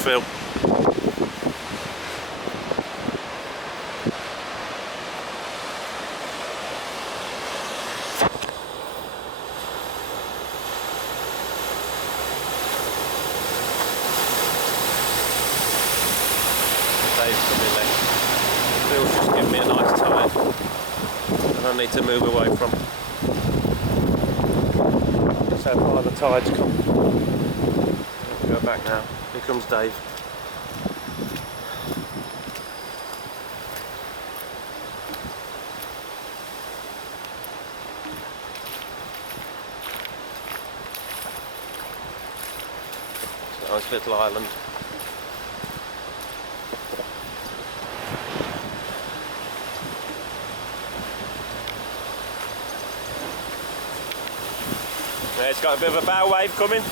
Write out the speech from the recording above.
Phil. Dave's coming next. Phil's just giving me a nice tide and I need to move away from. That's how far the tide's come. Go back now. Here comes Dave. It's a nice little island. Yeah, it's got a bit of a bow wave coming.